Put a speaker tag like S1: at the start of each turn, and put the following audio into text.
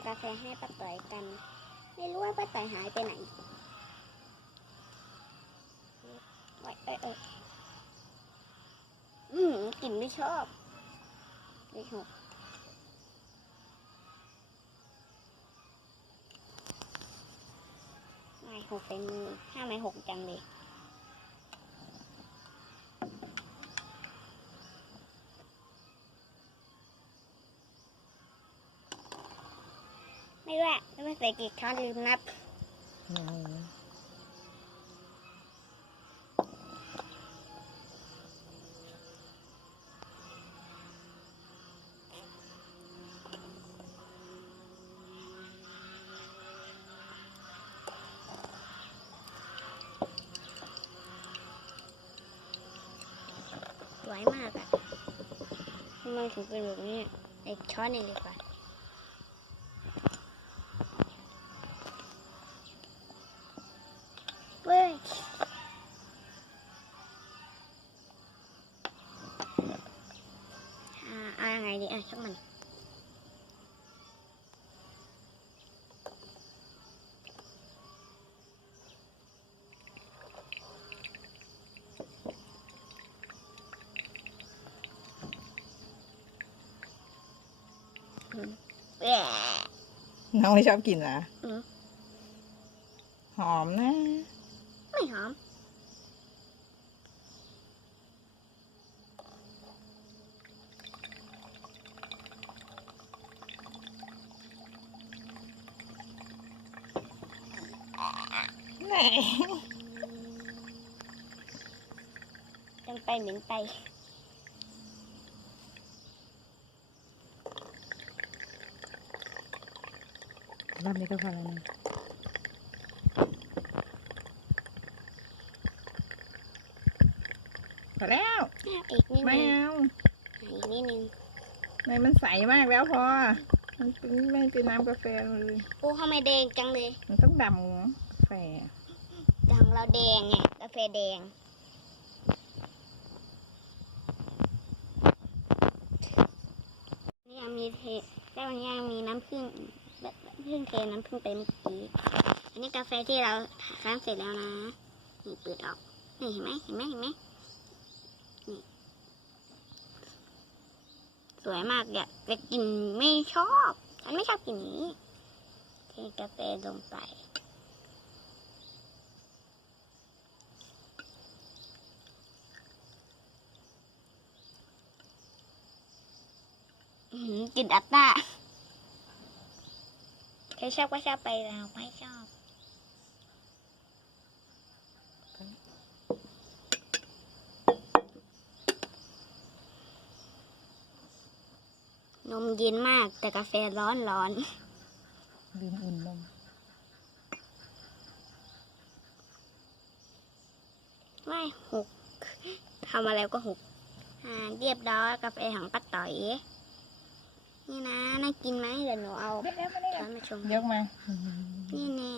S1: ำกาแฟให้ป้าต่อยกัน ไม่รู้ว่าป้าต่อยหายไปไหนเอ้เอออืมกลิ่นไม่ชอบเลขหกไม่หกใส่มือห้าไม่หกจังเลย ไม่แวะไม่ใส่กี่ช้อนลืมนับสวยมากอะทำไมถึงเป็นแบบนี้ไอ้ช้อนหนึ่งดีกว่า มันแหวะ
S2: น้องไม่ชอบกินเหรอ
S1: อืม
S2: หอมนะ
S1: ไม่หอม
S2: ไหน
S1: เต็มไปเหม็นไป
S2: รอบนี้ก็พอแล้วนะพอแล้ว
S1: อีกนิด
S2: ไม่
S1: นึง
S2: เอา
S1: อีกนิดนึง
S2: ในมันใสมากแล้วพอ มันเป็นไม่เป็นน้ำกาแฟเลย
S1: โอ้ทำไมแดงจังเลย
S2: มันต้องดำกาแฟ
S1: แต่ของเราแดงไงกาแฟแดง นี่ยังมีเทแล้ววันนี้ยังมีน้ำผึ้งแบบเพิ่งเทน้ำผึ้งไปเมื่อกี้ อันนี้กาแฟที่เราค้างเสร็จแล้วนะ นี่เปิดออก นี่เห็นไหมเห็นไหมเห็นไหมนี่สวยมากอยากแต่กินไม่ชอบ ฉันไม่ชอบกินนี้เทกาแฟลงไป อื้อหือ กลิ่นอัตตาใครชอบก็ชอบไปเราไม่ชอบ นมเย็นมากแต่กาแฟร้อนร้อน
S2: ลืมอุ่นนม
S1: ไม่หกทำอะไรก็หกอ่าเรียบร้อยกาแฟของป้าต่อย นี่นะ น่ากินไหมเดี๋ยวหนูเอา
S2: เด็กแล้วมาได้
S1: ช้อนมาชม
S2: ยกมา
S1: นี่แน่